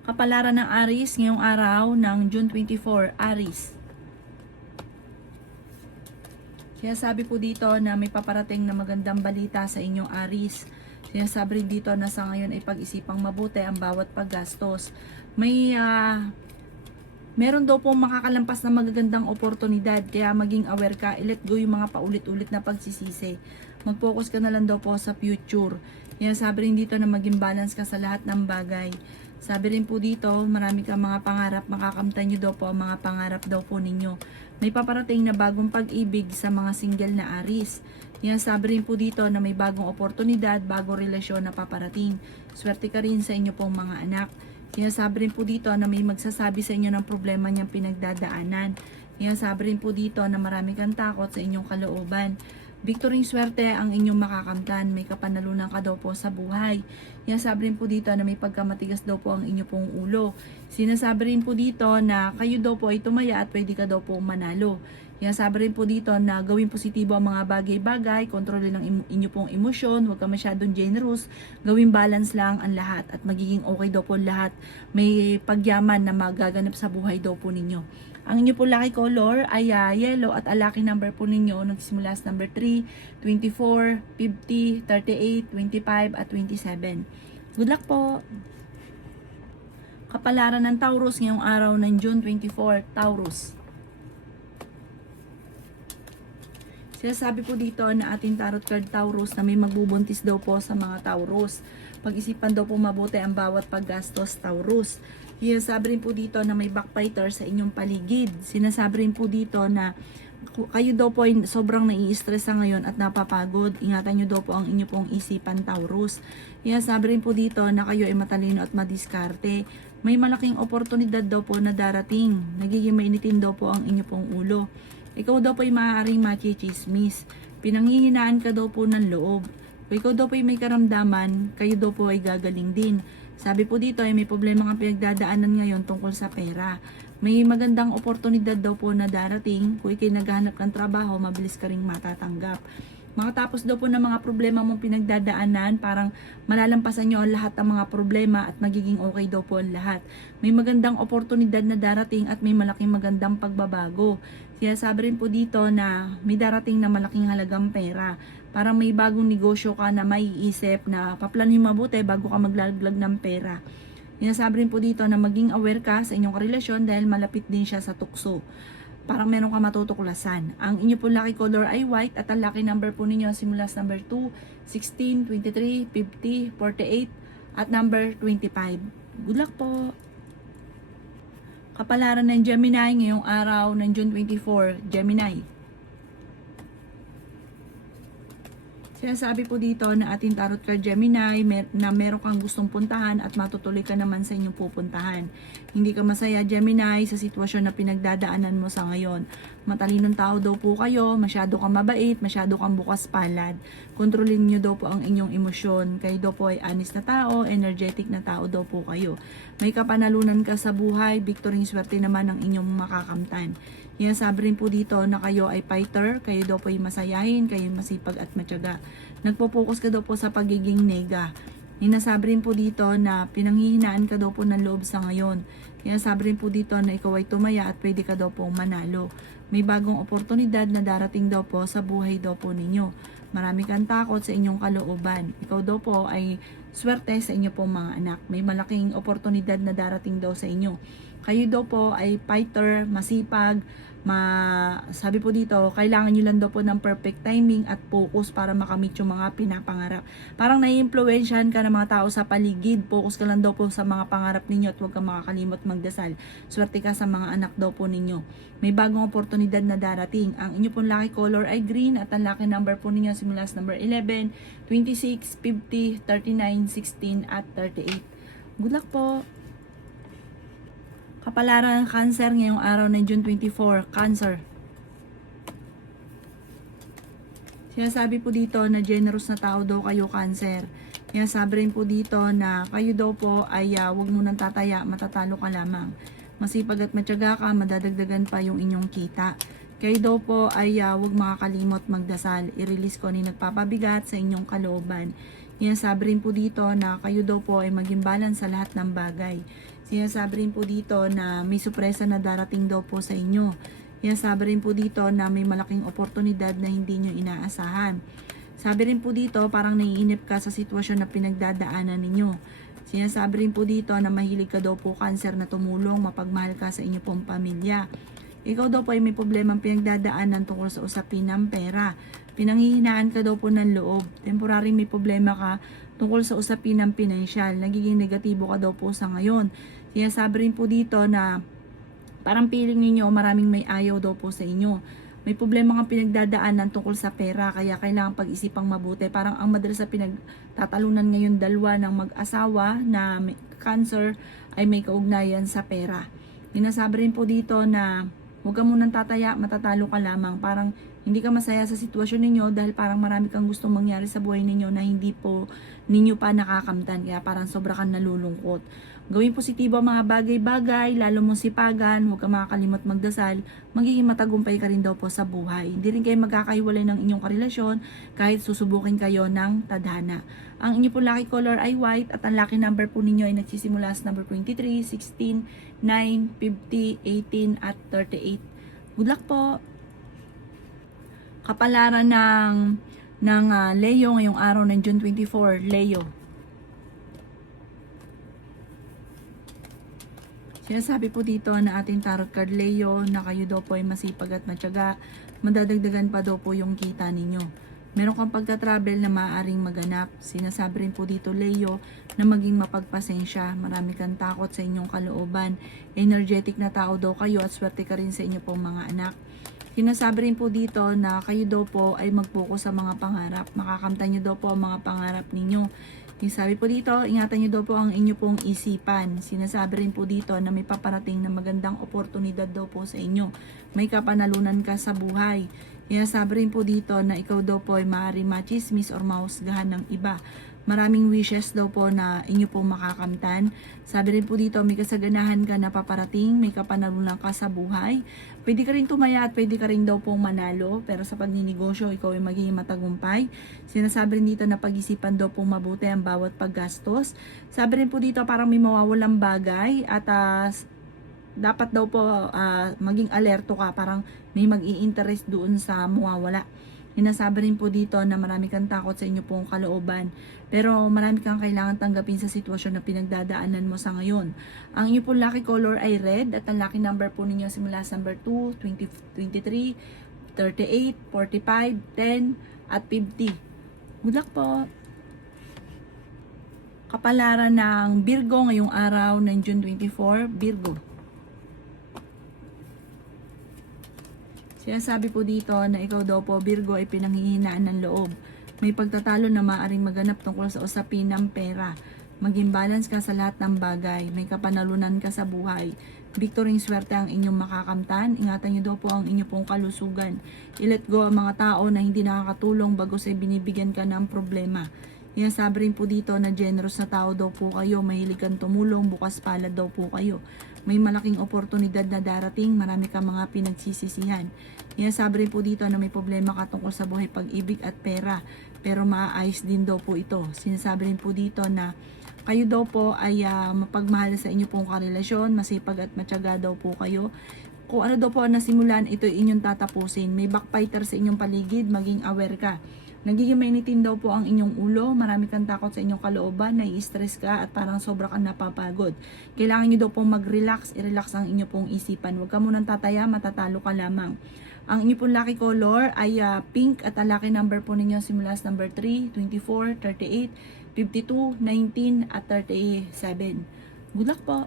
Kapalaran ng Aries ngayong araw ng June 24, Aries. Sinasabi po dito na may paparating na magandang balita sa inyong Aries. Sinasabi rin dito na sa ngayon ay pag-isipang mabuti ang bawat paggastos. Meron daw po makakalampas na magagandang oportunidad, kaya maging aware ka, i-let go yung mga paulit-ulit na pagsisisi. Mag-focus ka na lang daw po sa future. Sinasabi rin dito na maging balance ka sa lahat ng bagay. Sabi rin po dito, marami kang mga pangarap, makakamtan nyo daw po ang mga pangarap daw po ninyo. May paparating na bagong pag-ibig sa mga single na Aries. Sabi rin po dito na may bagong oportunidad, bagong relasyon na paparating. Swerte ka rin sa inyo pong mga anak. Sinasabi rin po dito na may magsasabi sa inyo ng problema niyang pinagdadaanan. Sinasabi rin po dito na marami kang takot sa inyong kalooban. Victory swerte ang inyong makakamtan. May kapanalunan ka daw po sa buhay. Sinasabi rin po dito na may pagkamatigas daw po ang inyong pong ulo. Sinasabi rin po dito na kayo daw po ay tumaya at pwede ka daw po manalo. Sinasabi rin po dito na gawin positibo ang mga bagay-bagay, kontrolin ang inyo pong emosyon, huwag ka masyadong generous, gawin balance lang ang lahat at magiging okay daw po lahat. May pagyaman na magaganap sa buhay daw po ninyo. Ang inyo po lucky color ay yellow at ang lucky number po ninyo nagsimula sa number 3, 24, 50, 38, 25 at 27. Good luck po! Kapalaran ng Taurus ngayong araw ng June 24, Taurus. Sinasabi po dito na ating tarot card Taurus na may magbubuntis daw po sa mga Taurus. Pag-isipan daw po mabuti ang bawat paggastos Taurus. Sinasabi rin po dito na may backbiter sa inyong paligid. Sinasabi rin po dito na kayo daw po ay sobrang nai-stress sa ngayon at napapagod. Ingatan nyo daw po ang inyo pong isipan Taurus. Sinasabi rin po dito na kayo ay matalino at madiskarte. May malaking oportunidad daw po na darating. Nagiging mainitin daw po ang inyo pong ulo. Ikaw daw po ay maaaring machismis. Pinanghihinaan ka daw po ng loob. Kung ikaw daw po ay may karamdaman, kayo daw po ay gagaling din. Sabi po dito ay may problema kang pinagdadaanan ngayon tungkol sa pera. May magandang oportunidad daw po na darating. Kung ikay naghahanap ng trabaho, mabilis ka ring matatanggap. Makatapos daw po ng mga problema mong pinagdadaanan, parang malalampasan nyo ang lahat ng mga problema at magiging okay daw po ang lahat. May magandang oportunidad na darating at may malaking magandang pagbabago. Sinasabi rin po dito na may darating na malaking halagang pera. Parang may bagong negosyo ka na maiisip na paplano yung mabuti bago ka maglalaglag ng pera. Sinasabi rin po dito na maging aware ka sa inyong relasyon dahil malapit din siya sa tukso. Parang meron ka matutuklasan. Ang inyo po lucky color ay white at ang lucky number po ninyo simula sa number 2, 16, 23, 50, 48 at number 25. Good luck po! Kapalaran ng Gemini ngayong araw ng June 24, Gemini. Sinasabi po dito na ating tarot card Gemini na meron kang gustong puntahan at matutuloy ka naman sa inyong pupuntahan. Hindi ka masaya Gemini sa sitwasyon na pinagdadaanan mo sa ngayon. Matalinong tao daw po kayo, masyado kang mabait, masyado kang bukas palad. Kontrolin nyo daw po ang inyong emosyon. Kayo daw po ay honest na tao, energetic na tao daw po kayo. May kapanalunan ka sa buhay, victory swerte naman ang inyong makakamtan. Sabi rin po dito na kayo ay fighter, kayo daw po ay masayahin, kayo masipag at matyaga. Nagpo-focus ka daw po sa pagiging nega. Sabi rin po dito na pinanghihinaan ka daw po ng loob sa ngayon. Sabi rin po dito na ikaw ay tumaya at pwede ka daw po manalo. May bagong oportunidad na darating daw po sa buhay daw po ninyo. Marami kang takot sa inyong kalooban. Ikaw daw po ay swerte sa inyo pong mga anak. May malaking oportunidad na darating daw sa inyo. Kayo daw po ay fighter, masipag, sabi po dito, kailangan nyo lang daw po ng perfect timing at focus para makamit yung mga pinapangarap. Parang nai-influensyahan ka ng mga tao sa paligid, focus ka lang daw po sa mga pangarap ninyo at huwag kang makakalimot magdasal. Swerte ka sa mga anak daw po ninyo. May bagong oportunidad na darating. Ang inyo pong lucky color ay green at ang lucky number po ninyo simula sa number 11, 26, 50, 39, 16 at 38. Good luck po! Kapalaran ng Cancer ngayong araw ng June 24, Cancer. Sinasabi po dito na generous na tao daw kayo, Cancer. Sinasabi rin po dito na kayo daw po ay huwag mo nang tataya, matatalo ka lamang. Masipag at matyaga ka, madadagdagan pa yung inyong kita. Kayo daw po ay huwag makakalimot magdasal. I-release ko ni nagpapabigat sa inyong kalooban. Sinasabi rin po dito na kayo daw po ay maging balance sa lahat ng bagay. Sinasabi rin po dito na may sorpresa na darating daw po sa inyo. Sinasabi rin po dito na may malaking oportunidad na hindi nyo inaasahan. Sabi rin po dito parang naiinip ka sa sitwasyon na pinagdadaanan ninyo. Sinasabi rin po dito na mahilig ka daw po cancer na tumulong, mapagmahal ka sa inyo pong pamilya. Ikaw daw po ay may problemang pinagdadaanan tungkol sa usapin ng pera. Pinanghihinaan ka daw po ng loob. Temporary may problema ka tungkol sa usapin ng pinansyal. Nagiging negatibo ka daw po sa ngayon. Sinasabi rin po dito na parang feeling ninyo maraming may ayaw daw po sa inyo. May problema kang pinagdadaanan tungkol sa pera kaya kailangan pag-isipang mabuti. Parang ang madalas sa pinagtatalunan ngayon dalawa ng mag-asawa na may cancer ay may kaugnayan sa pera. Sinasabi rin po dito na huwag ka munang tataya, matatalo ka lamang. Parang hindi ka masaya sa sitwasyon ninyo dahil parang marami kang gustong mangyari sa buhay ninyo na hindi po ninyo pa nakakamtan. Kaya parang sobra kang nalulungkot. Gawing positibo ang mga bagay-bagay, lalo mong sipagan, huwag ka makakalimot magdasal, magiging matagumpay ka rin daw po sa buhay. Hindi rin kayo magkakahiwalay ng inyong karelasyon kahit susubukin kayo ng tadhana. Ang inyo po lucky color ay white at ang lucky number po ninyo ay nagsisimula sa number 23, 16, 9, 50, 18 at 38. Good luck po! Kapalaran ng Leo ngayong araw ng June 24, Leo. Sinasabi po dito na ating tarot card Leo na kayo daw po ay masipag at matyaga. Madadagdagan pa daw po yung kita ninyo. Meron kang pagta-travel na maaaring maganap. Sinasabi rin po dito Leo na maging mapagpasensya. Marami kang takot sa inyong kalooban. Energetic na tao daw kayo at swerte ka rin sa inyo pong mga anak. Sinasabi rin po dito na kayo daw po ay mag-focus sa mga pangarap. Makakamtan nyo daw po ang mga pangarap ninyo. Sabi po dito, ingatan nyo daw po ang inyo pong isipan. Sinasabi rin po dito na may paparating na magandang oportunidad daw po sa inyo. May kapanalunan ka sa buhay. Sinasabi rin po dito na ikaw daw po ay maaaring machismis or mahusgahan ng iba. Maraming wishes daw po na inyo pong makakamtan. Sabi rin po dito, may kasaganahan ka na paparating, may kapanalunan ka sa buhay. Pwede ka rin tumaya at pwede ka rin daw pong manalo, pero sa pagninegosyo, ikaw ay magiging matagumpay. Sinasabi rin dito na pag-isipan daw pong mabuti ang bawat paggastos. Sabi rin po dito, parang may mawawalang bagay at dapat daw po maging alerto ka, parang may mag-i-interest doon sa mawawala. Sinasabi rin po dito na marami kang takot sa inyo pong kalooban. Pero marami kang kailangan tanggapin sa sitwasyon na pinagdadaanan mo sa ngayon. Ang inyo pong lucky color ay red at ang lucky number po ninyo simula sa number 2, 20, 23, 38, 45, 10 at 50. Good luck po! Kapalaran ng Virgo ngayong araw ng June 24, Virgo. Sinasabi po dito na ikaw daw po Virgo ay pinanghihinaan ng loob. May pagtatalo na maaaring maganap tungkol sa usapin ng pera. Maging balance ka sa lahat ng bagay. May kapanalunan ka sa buhay. Victory swerte ang inyong makakamtan. Ingatan niyo daw po ang inyong pong kalusugan. I-let go ang mga tao na hindi nakakatulong bago sa binibigyan ka ng problema. Sinasabi rin po dito na generous na tao daw po kayo. Mahilig kang tumulong. Bukas palad daw po kayo. May malaking oportunidad na darating, marami ka mga pinagsisisihan. Sinasabi rin po dito na may problema ka tungkol sa buhay, pag-ibig at pera, pero maaayos din daw po ito. Sinasabi rin po dito na kayo daw po ay mapagmahal sa inyo pong karelasyon, masipag at matyaga daw po kayo. Kung ano daw po ang nasimulan, ito inyong tatapusin. May backfighter sa inyong paligid, maging aware ka. Nagiging mainitin daw po ang inyong ulo, marami kang takot sa inyong kalooban, nai-stress ka at parang sobra kang napapagod. Kailangan nyo daw pong mag-relax, i-relax ang inyong pong isipan. Huwag ka munang tataya, matatalo ka lamang. Ang inyong pong lucky color ay pink at ang lucky number po ninyo simula sa number 3, 24, 38, 52, 19 at 37. Good luck po!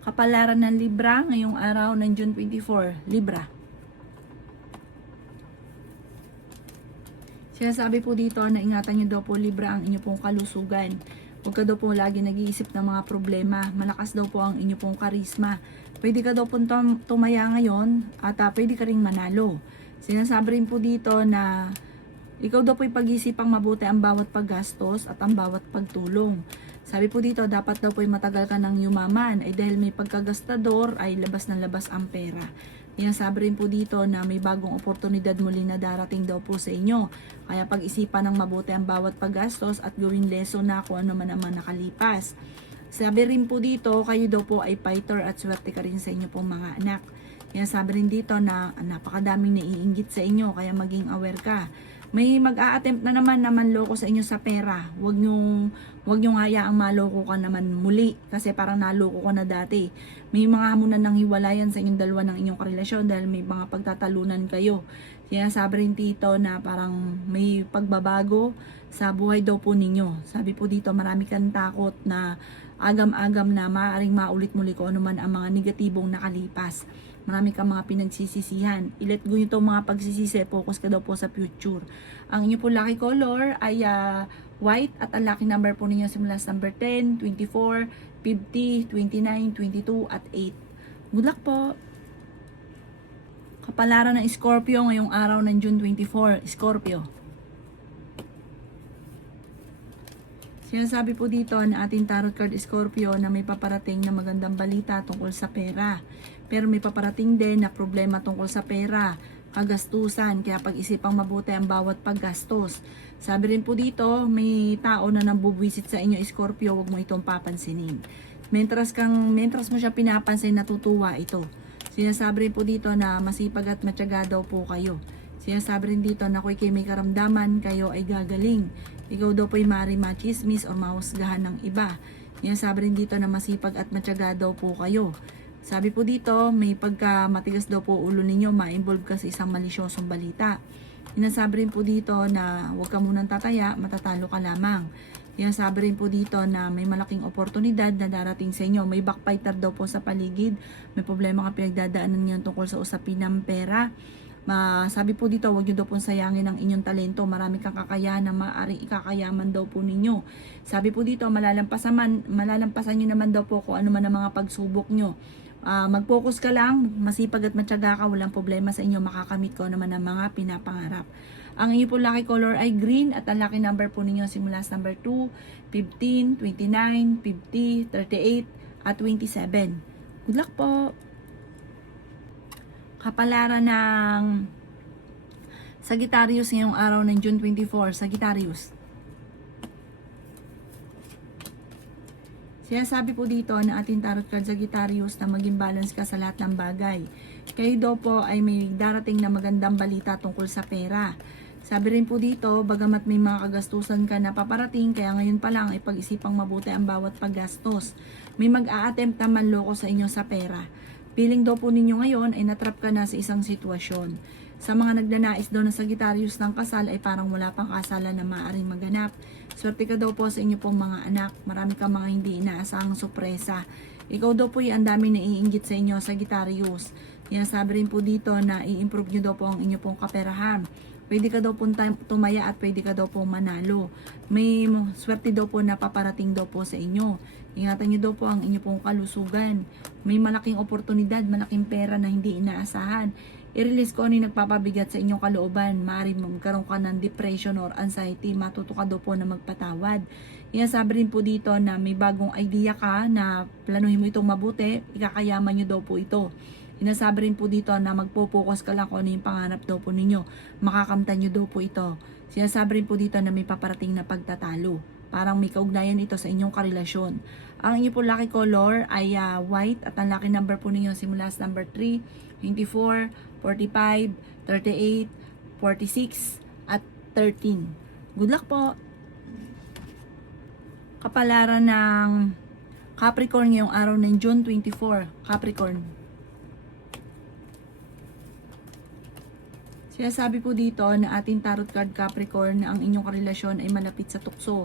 Kapalaran ng Libra ngayong araw ng June 24, Libra. Sinasabi po dito na ingatan nyo daw po Libra ang inyo pong kalusugan. Huwag ka daw po lagi nag-iisip ng mga problema. Malakas daw po ang inyo pong karisma. Pwede ka daw po tumaya ngayon at pwede ka ring manalo. Sinasabi rin po dito na ikaw daw po pag-isipang mabuti ang bawat paggastos at ang bawat pagtulong. Sabi po dito, dapat daw po matagal ka ng yumaman ay dahil may pagkagastador ay labas na labas ang pera. Sinasabi rin po dito na may bagong oportunidad muli na darating daw po sa inyo. Kaya pag-isipan ng mabuti ang bawat paggastos at gawing lesson na kung ano man naman nakalipas. Sabi rin po dito, kayo daw po ay fighter at swerte ka rin sa inyo pong mga anak. Sabi rin dito na napakadaming naiinggit sa inyo kaya maging aware ka. May mag-a-attempt na naman manloko sa inyo sa pera. Huwag nyong hayaang maloko ka naman muli kasi parang naloko ka na dati. May mga hamunan ng hiwalayan sa inyong dalawa ng inyong karelasyon dahil may mga pagtatalunan kayo. Sabi rin dito na parang may pagbabago sa buhay daw po ninyo. Sabi po dito marami kang takot na agam-agam na maaaring maulit muli ko ano man ang mga negatibong nakalipas. Marami kang mga pinagsisisihan. I-let go nyo itong mga pagsisisi. Focus ka daw po sa future. Ang inyo po lucky color ay white at ang lucky number po ninyo simula sa number 10, 24, 50, 29, 22 at 8. Good luck po! Kapalaran ng Scorpio ngayong araw ng June 24. Scorpio. Sinasabi po dito na ating tarot card Scorpio na may paparating na magandang balita tungkol sa pera. Pero may paparating din na problema tungkol sa pera, kagastusan, kaya pag-isipang mabuti ang bawat paggastos. Sabi rin po dito, may tao na nambubwisit sa inyo Scorpio, huwag mo itong papansinin. Mentras mo siya pinapansin, natutuwa ito. Sinasabi rin po dito na masipag at matyaga daw po kayo. Sinasabi rin dito na kung kayo may karamdaman, kayo ay gagaling. Ikaw daw po ay maaaring machismis o mahusgahan ng iba. Sinasabi rin dito na masipag at matyaga daw po kayo. Sabi po dito, may pagka matigas daw po ulo ninyo, ma-involve ka sa isang malisyosong balita. Sinasabi rin po dito na huwag ka munang tataya, matatalo ka lamang. Sinasabi rin po dito na may malaking oportunidad na darating sa inyo. May backfighter daw po sa paligid. May problema ka pinagdadaanan niyo tungkol sa usapin ng pera. Sabi po dito, huwag nyo daw pong sayangin ang inyong talento. Marami kang kakayahan na maaaring ikakayaman daw po ninyo. Sabi po dito, malalampasan nyo naman daw po kung ano man ang mga pagsubok nyo. Mag-focus ka lang, masipag at matyaga ka, walang problema sa inyo, makakamit ko naman ang mga pinapangarap. Ang inyo po lucky color ay green at ang lucky number po ninyo simula sa number 2, 15, 29, 50, 38 at 27. Good luck po! Kapalaran ng Sagittarius ngayong araw ng June 24. Sagittarius. Sinasabi po dito na ating tarot card Sagittarius na maging balance ka sa lahat ng bagay. Kayo daw po ay may darating na magandang balita tungkol sa pera. Sabi rin po dito, bagamat may mga kagastusan ka na paparating, kaya ngayon pa lang ay pag-isipang mabuti ang bawat paggastos. May mag-a-attempt na manloko sa inyo sa pera. Feeling daw po ninyo ngayon ay natrap ka na sa isang sitwasyon. Sa mga nagnanais daw na Sagittarius ng kasal ay parang wala pang kasalan na maaaring maganap. Swerte ka daw po sa inyo pong mga anak. Marami kang mga hindi inaasahang sorpresa. Ikaw daw po ang dami na iinggit sa inyo Sagittarius. Sabi rin po dito na i-improve nyo daw po ang inyo pong kaperahan. Pwede ka daw po tumaya at pwede ka daw po manalo. May swerte daw po na paparating daw po sa inyo. Ingatan nyo daw po ang inyo pong kalusugan. May malaking oportunidad, malaking pera na hindi inaasahan. I-release ko ano yung nagpapabigat sa inyong kalooban. Maaaring magkaroon ka ng depression or anxiety. Matuto ka daw po na magpatawad. Sabi rin po dito na may bagong idea ka na planuhin mo itong mabuti. Ikakayaman nyo daw po ito. Sinasabi rin po dito na magpo-focus ka lang kung ano yung pangarap daw po ninyo. Makakamtan nyo daw po ito. Sinasabi rin po dito na may paparating na pagtatalo. Parang may kaugnayan ito sa inyong karelasyon. Ang inyo po lucky color ay white at ang lucky number po ninyo simula sa number 3, 24, 45, 38, 46 at 13. Good luck po! Kapalaran ng Capricorn ngayong araw ng June 24. Capricorn. Sinasabi po dito na ating tarot card Capricorn na ang inyong karelasyon ay malapit sa tukso.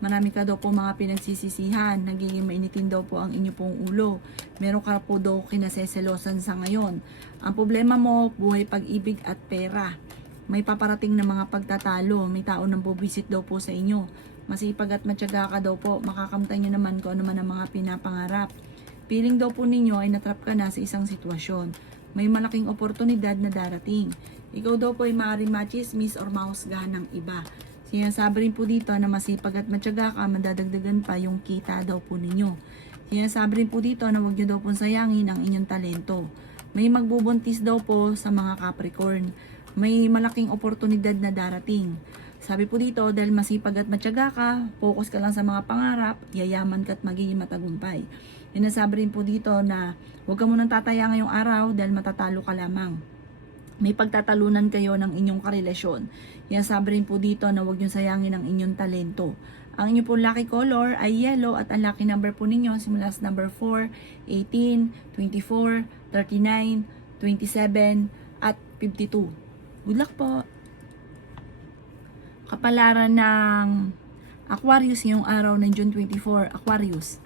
Marami ka daw po mga pinagsisisihan, nagiging mainitin daw po ang inyo pong ulo. Meron ka po daw kinaseselosan sa ngayon. Ang problema mo, buhay pag-ibig at pera. May paparating na mga pagtatalo, may tao nang bubisit daw po sa inyo. Masipag at matyaga ka daw po, makakamtan nyo naman kung ano man ang mga pinapangarap. Feeling daw po ninyo ay natrap ka na sa isang sitwasyon. May malaking oportunidad na darating. Ikaw daw po ay maaaring machismis or mahusgahan ng iba. Sinasabi rin po dito na masipag at matyaga ka, madadagdagan pa yung kita daw po ninyo. Sinasabi rin po dito na huwag nyo daw po sayangin ang inyong talento. May magbubuntis daw po sa mga Capricorn. May malaking oportunidad na darating. Sabi po dito, dahil masipag at matyaga ka, focus ka lang sa mga pangarap, yayaman ka at magiging matagumpay. Inasabi rin po dito na huwag ka munang tataya ngayong araw dahil matatalo ka lamang. May pagtatalunan kayo ng inyong karelasyon. Inasabi rin po dito na huwag nyo sayangin ang inyong talento. Ang inyong po lucky color ay yellow at ang lucky number po ninyo simula sa number 4, 18, 24, 39, 27 at 52. Good luck po! Kapalaran ng Aquarius ngayong araw ng June 24, Aquarius.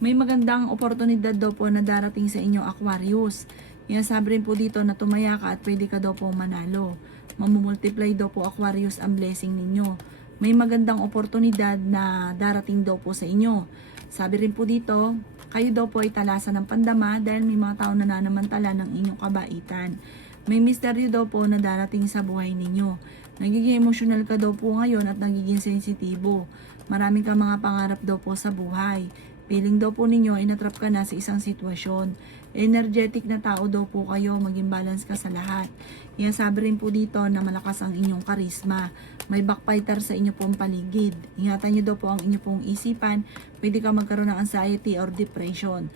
May magandang oportunidad daw po na darating sa inyo, Aquarius. Sabi rin po dito na tumaya ka at pwede ka daw po manalo. Mamumultiply daw po, Aquarius, ang blessing ninyo. May magandang oportunidad na darating daw po sa inyo. Sabi rin po dito, kayo daw po ay talasan ng pandama dahil may mga tao na nanamantala ng inyong kabaitan. May misteryo daw po na darating sa buhay ninyo. Nagiging emosyonal ka daw po ngayon at nagiging sensitibo. Maraming ka mga pangarap daw po sa buhay. Feeling daw po ninyo ay natrap ka na sa isang sitwasyon. Energetic na tao daw po kayo, maging balance ka sa lahat. Sabi rin po dito na malakas ang inyong karisma. May backfighter sa inyo pong paligid. Ingatan nyo daw po ang inyo pong isipan. Pwede ka magkaroon ng anxiety or depression.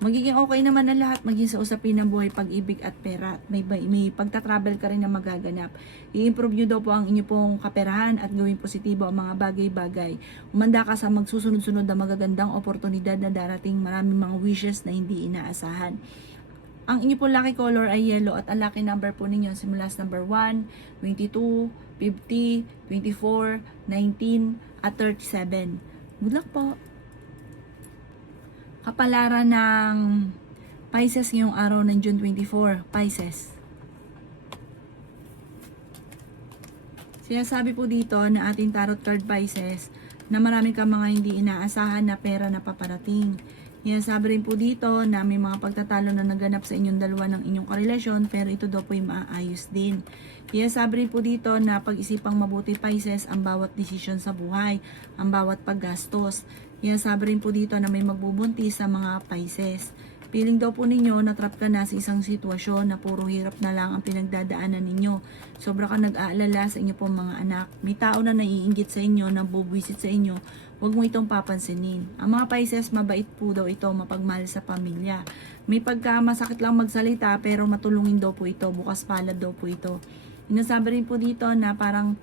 Magiging okay naman ang lahat, maging sa usapin ng buhay, pag-ibig at pera. May pagta-travel ka rin na magaganap. I-improve nyo daw po ang inyo pong kaperahan at gawing positibo ang mga bagay-bagay. Umanda ka sa magsusunod-sunod na magagandang oportunidad na darating, maraming mga wishes na hindi inaasahan. Ang inyo pong lucky color ay yellow at ang lucky number po ninyo simula sa number 1, 22, 50, 24, 19 at 37. Good luck po! Kapalaran ng Pisces ngayong araw ng June 24, Pisces. Sinasabi po dito na ating tarot card, Pisces, na marami ka mga hindi inaasahan na pera na paparating. Sinasabi rin po dito na may mga pagtatalo na naganap sa inyong dalawa ng inyong karelasyon, pero ito daw po ay maaayos din. Sinasabi rin po dito na pag-isipang mabuti, Pisces, ang bawat desisyon sa buhay, ang bawat paggastos. Sabi rin po dito na may magbubuntis sa mga Pisces. Feeling daw po ninyo na trap ka na sa isang sitwasyon na puro hirap na lang ang pinagdadaanan ninyo. Sobra ka nag-aalala sa inyo pong mga anak. May tao na naiinggit sa inyo, na bubwisit sa inyo. Huwag mo itong papansinin. Ang mga Pisces, mabait po daw ito, mapagmahal sa pamilya. May pagkamasakit lang magsalita pero matulungin daw po ito. Bukas palad daw po ito. Inasabi rin po dito na parang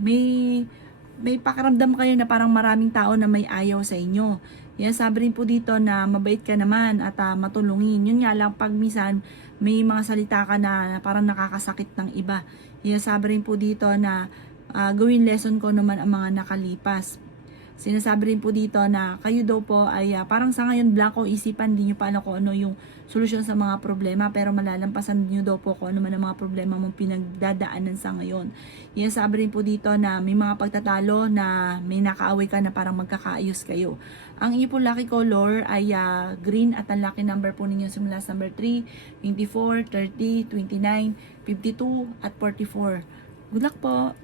may pakiramdam kayo na parang maraming tao na may ayaw sa inyo. Sabi rin po dito na mabait ka naman at matulungin. Yun nga lang, pag minsan may mga salita ka na parang nakakasakit ng iba. Sabi rin po dito na gawin lesson ko naman ang mga nakalipas. Sinasabi rin po dito na kayo daw po ay parang sa ngayon blanco isipan, hindi nyo pa alam kung ano yung solusyon sa mga problema, pero malalampasan nyo daw po kung ano man ang mga problema mong pinagdadaanan sa ngayon. Sabi rin po dito na may mga pagtatalo na may nakaaway ka na parang magkakaayos kayo. Ang inyo po lucky color ay green at ang lucky number po ninyo simula sa number 3, 24, 30, 29, 52 at 44. Good luck po!